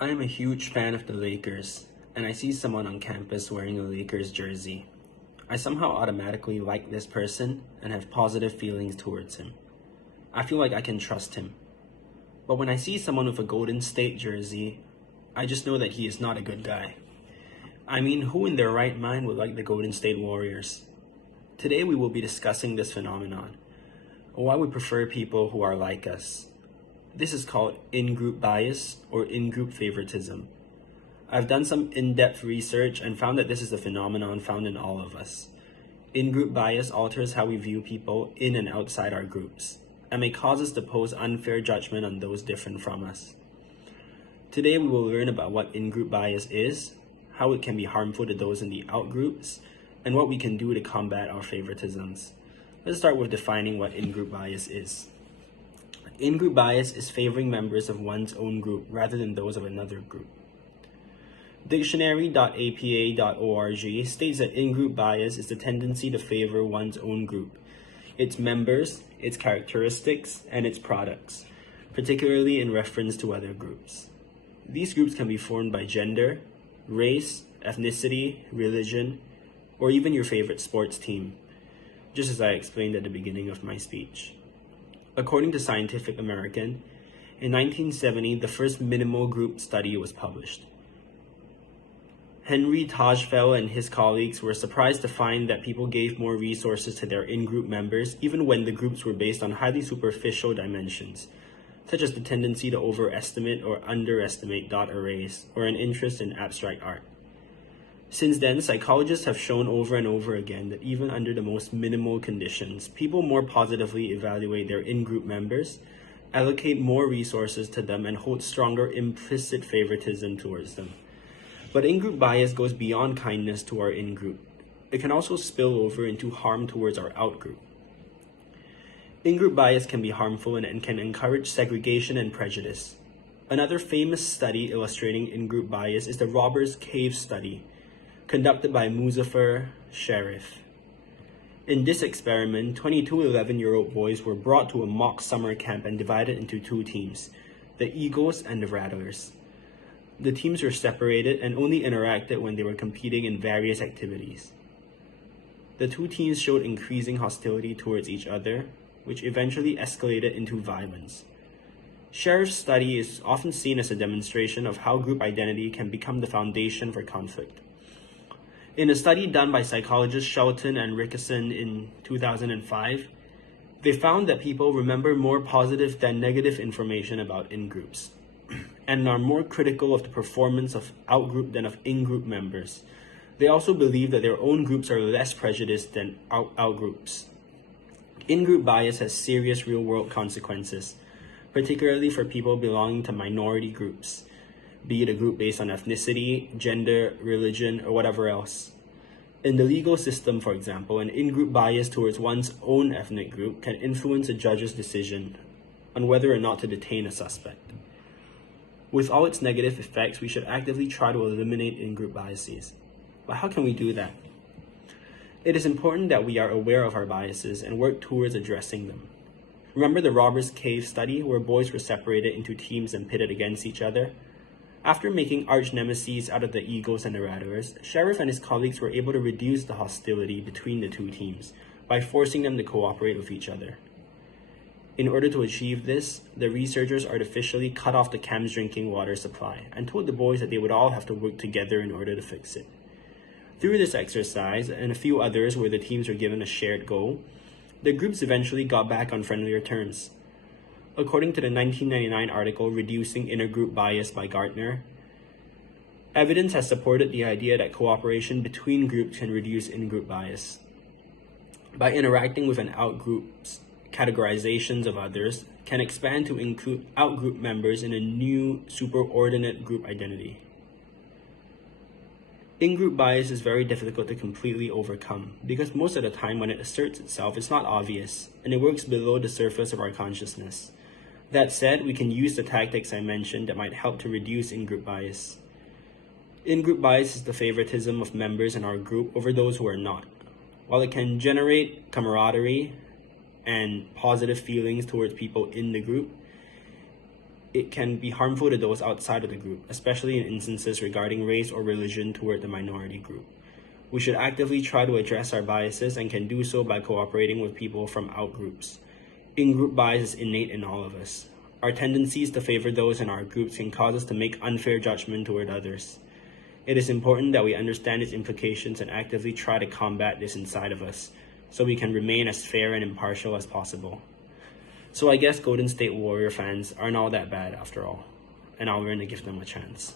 I am a huge fan of the Lakers, and I see someone on campus wearing a Lakers jersey. I somehow automatically like this person and have positive feelings towards him. I feel like I can trust him. But when I see someone with a Golden State jersey, I just know that he is not a good guy. I mean, who in their right mind would like the Golden State Warriors? Today we will be discussing this phenomenon, why we prefer people who are like us. This is called in-group bias or in-group favoritism. I've done some in-depth research and found that this is a phenomenon found in all of us. In-group bias alters how we view people in and outside our groups, and may cause us to pose unfair judgment on those different from us. Today we will learn about what in-group bias is, how it can be harmful to those in the out-groups, and what we can do to combat our favoritisms. Let's start with defining what in-group bias is. In-group bias is favoring members of one's own group rather than those of another group. Dictionary.apa.org states that in-group bias is the tendency to favor one's own group, its members, its characteristics, and its products, particularly in reference to other groups. These groups can be formed by gender, race, ethnicity, religion, or even your favorite sports team, just as I explained at the beginning of my speech. According to Scientific American, in 1970, the first minimal group study was published. Henry Tajfel and his colleagues were surprised to find that people gave more resources to their in-group members even when the groups were based on highly superficial dimensions, such as the tendency to overestimate or underestimate dot arrays or an interest in abstract art. Since then, psychologists have shown over and over again that even under the most minimal conditions, people more positively evaluate their in-group members, allocate more resources to them, and hold stronger implicit favoritism towards them. But in-group bias goes beyond kindness to our in-group. It can also spill over into harm towards our out-group. In-group bias can be harmful and can encourage segregation and prejudice. Another famous study illustrating in-group bias is the Robbers Cave study, conducted by Muzaffar Sharif. In this experiment, 22 11-year-old boys were brought to a mock summer camp and divided into two teams, the Eagles and the Rattlers. The teams were separated and only interacted when they were competing in various activities. The two teams showed increasing hostility towards each other, which eventually escalated into violence. Sharif's study is often seen as a demonstration of how group identity can become the foundation for conflict. In a study done by psychologists Shelton and Rickson in 2005, they found that people remember more positive than negative information about in-groups and are more critical of the performance of out-group than of in-group members. They also believe that their own groups are less prejudiced than out-groups. In-group bias has serious real-world consequences, particularly for people belonging to minority groups, be it a group based on ethnicity, gender, religion, or whatever else. In the legal system, for example, an in-group bias towards one's own ethnic group can influence a judge's decision on whether or not to detain a suspect. With all its negative effects, we should actively try to eliminate in-group biases. But how can we do that? It is important that we are aware of our biases and work towards addressing them. Remember the Robbers Cave study where boys were separated into teams and pitted against each other? After making arch nemesis out of the Eagles and the Rattlers, Sharif and his colleagues were able to reduce the hostility between the two teams by forcing them to cooperate with each other. In order to achieve this, the researchers artificially cut off the camp's drinking water supply and told the boys that they would all have to work together in order to fix it. Through this exercise, and a few others where the teams were given a shared goal, the groups eventually got back on friendlier terms. According to the 1999 article Reducing Intergroup Bias by Gartner, evidence has supported the idea that cooperation between groups can reduce in-group bias. By interacting with an out-group's categorizations of others can expand to include out-group members in a new superordinate group identity. In-group bias is very difficult to completely overcome because most of the time when it asserts itself, it's not obvious and it works below the surface of our consciousness. That said, we can use the tactics I mentioned that might help to reduce in-group bias. In-group bias is the favoritism of members in our group over those who are not. While it can generate camaraderie and positive feelings towards people in the group, it can be harmful to those outside of the group, especially in instances regarding race or religion toward the minority group. We should actively try to address our biases and can do so by cooperating with people from outgroups. In-group bias is innate in all of us. Our tendencies to favor those in our groups can cause us to make unfair judgment toward others. It is important that we understand its implications and actively try to combat this inside of us, so we can remain as fair and impartial as possible. So I guess Golden State Warrior fans aren't all that bad after all, and I'll learn to give them a chance.